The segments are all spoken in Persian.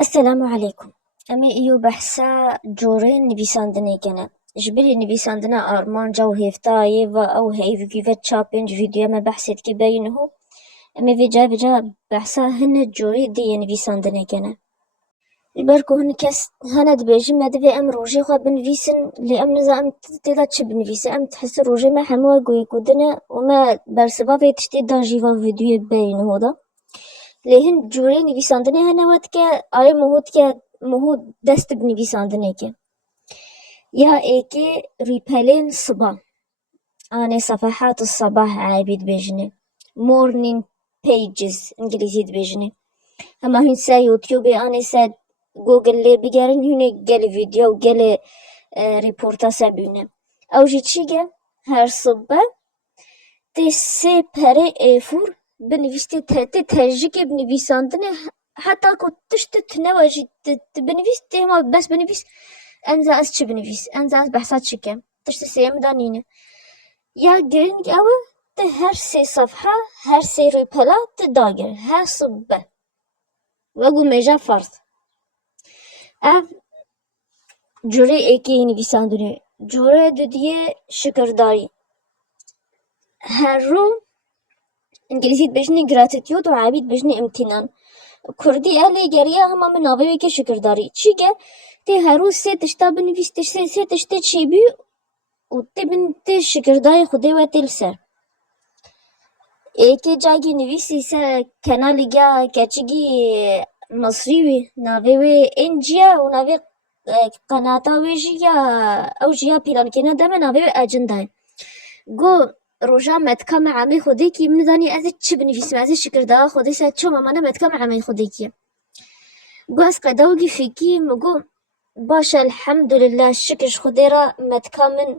السلام عليكم. أمي إيو بحثا جورين نبيساندني كنا جبري نبيساندنا أرمان جو هيفتاي أو هيف كيفت شابينج فيديو ما بحثت كبينه أمي فيجا بحثا هن جوري دي نبيساندني كنا البركو هن كاس هند بيجي ما دفي أم روجي خوا بنفيسن لأم نزا أم تداتش بنفيسن أم تحس روجي ما حموا قوي وما برسبا في تشتي داجيفا فيديو بينه هذا لهن جوری نویسندنی هنواد که مهود دست بنویسندنی که یا ایکی ریپلین صبح آن صفحات الصباح عابد بجنه morning pages انجليزي بجنه اما هن سا يوتيوب آن سا جوجل لي بگرن هنه گل فيديو گل ريبورتا سبونه او جيتشيگه her صبح تی سه پره ایفور بنویستی تهجیک بنویساندنه حتی که تشت تنواجی بنویستی ما بس بنویس انزا از چه بنویس انزا از بحثات چه کم تشت سیم دانینه یا گرینگ اوه ته هر سه صفحه هر سه ریپلا تداگر هر صبح وگو میجا فرض اف جوره ایکی نویساندنه جوره دو دیه شکرداری هر رو انجليزي بجني gratitude وعربيت بجني امتنان كردي أهلي جريا هما من ناوي كي شكرداري تشيجا تي هارو سي تشتا بنفيس تشتا سي تشتا تشيبي وتي بنت شكرداري خدي واتل سر ايكي جاگي نويسي سر كانالي جا كاتشيجي مصريوي ناوي انجيا وناوي قناتا ويجيا او جيا بيلان كينا داما ناوي اجنداي جو روجا متكا مع عمي خوديكي من ذاني أزي تشي بنفيس مازي شكر دا خودي سات شو ماما متكا مع عمي خوديكي جو اسقا دوغي فيكي مگو باشا الحمد لله الشكر خوديرا متكا من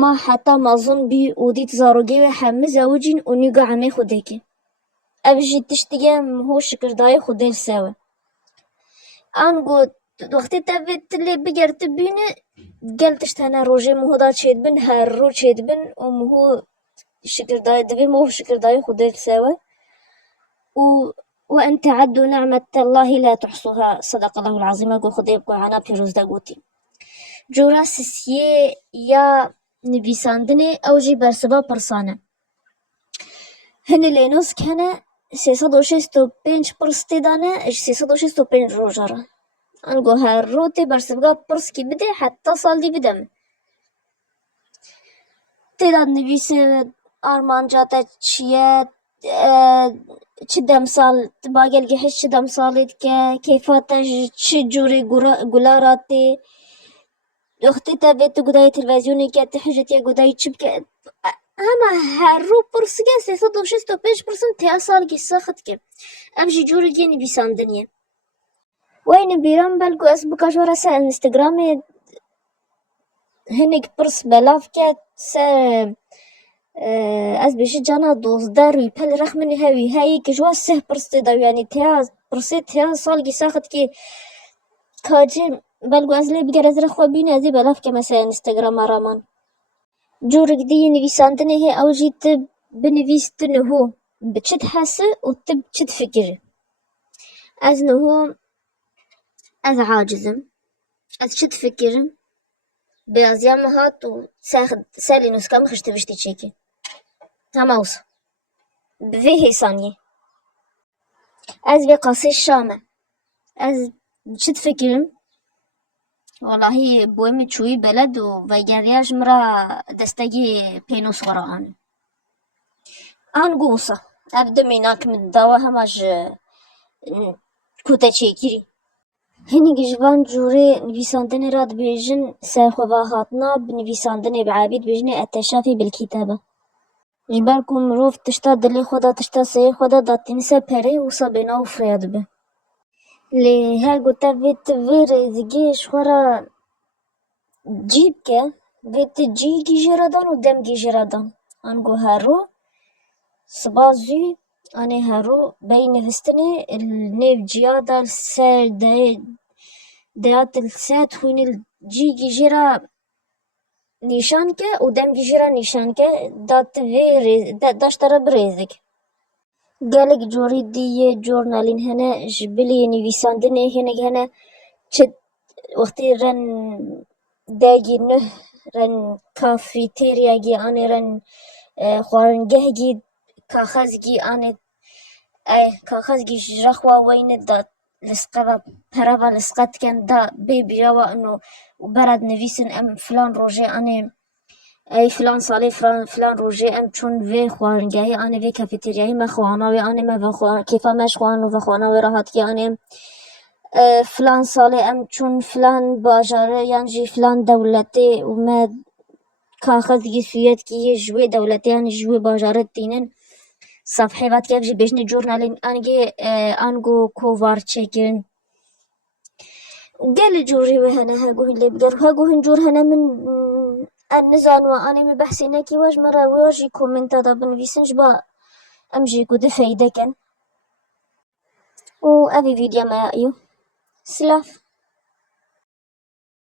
ما حتى ما ظن بي ودي تزاروجي وحمي زوجين ونيقا عمي خوديكي أبجي تشتغي هو شكر داي خودي سوا أنقو وقتی تبت اللي بگرت بینه گلتش تنها روجي مهدا تشيد بن هر رو تشيد بن ومهو شكر داي دبي مو شكر داي خدي سوا وأن تعدوا نعمة الله لا تحصوها صدق الله العظيم أقول خدي بقى عنا بيروز داقوتي جورا سسيه يا نبيساندني أو جي برسبا برسانة هن لينوس كان 665 برستي دانا 665 روجرا أنقو هالروتي برسبا برسكي بدي حتى صال دي بدم تداد نبيس أرمانجاتا تشيات چه دمسال باقل گهش چه دمسالید که کیفاتش چه جوری گلاراتی وقتی تا تو گدای تلویزیونی که تحجتی گدای چیب که اما هر رو پرسگه 365% تیا سال کی سخت که امشي جوری گینی بیساندنیه وين بيرام بلقو اسبوكاش ورا سا انستغرامي هنك برس بلاف كات سا از بيش جانا دوزدار ويبال رخ من هاي كجوا سه برستي دا يعني تيا برسي تيا سال كي ساخت كي كاجي بلقو از لي بقر از رخوا بيني ازي بلاف كما سا انستغرام رامان جورك دي نفيساندني هي او جيت بنفيستن هو بتشد حاسة وتب تشد فكر از نهو از عاجزم از تشد فكر بأزيام هات وساخد سالي نسكام خشت بشتي تشيكي تماوس بفيه ثانية از بقاسي الشامة از بشد فكرم والله بويمي تشوي بلد وفيجارياج مرا دستاجي بينوس وراءان آن قوصة أبدا ميناك من دوا هماج كوتا تشيكيري هني جوان جوري نفيساندني راد بيجن ساخوهاتنا بنفيساندني بعابيد بيجني التشافي بالكتابة جبالكم مروف تشتا دلي خدا تشتا سي خدا داتين سا پري وصا بنا وفرياد به لي ها قوتا فيت فير زيجيش خورا جيب كه فيت جيجي جيرادان ودم جي جيرادان انقو هارو سبازي اني هارو بين فستني النيف جيادا السير ديات السات خوين الجيجي جيرا نيشان كه ودم جي جيرا نيشان كه دات في داشترا بريزك قالك جوري دي جورنالين هنا جبلي نيفيساندن هنا چد وقتی رن داگی نه رن کافیتریا گی آنی رن خوارنگه گی کاغذ گی آنی کاغذ گی جرخوا وین دا لسقه پروا لسقت کن دا بی بیروا انو برد نویسن ام فلان روژه آنی ای فلان سالی فلان روژه ام چون وی خوارنگهی آنی وی کافیتریایی ما خواناوی آنی ما کیفا مش خوانو و خواناوی راحت کی آنی فلان سالی ام چون فلان باجاره یعنی جی فلان دولتی و ما کاغذ گی سویت کی جوی دولتی یعنی جوی باجاره دینن صفحه وقت که بجنی جورنالین آنگو کووار چکن قال جوري وهنا هاقوهن اللي بقر هاقوهن جور هنا من النزان وأنا مبحثينكي واج مرة واجي كومنتا دا بنفيسنج با أمجي قد فايدة كان و أبي فيديو ما يأيو سلاف.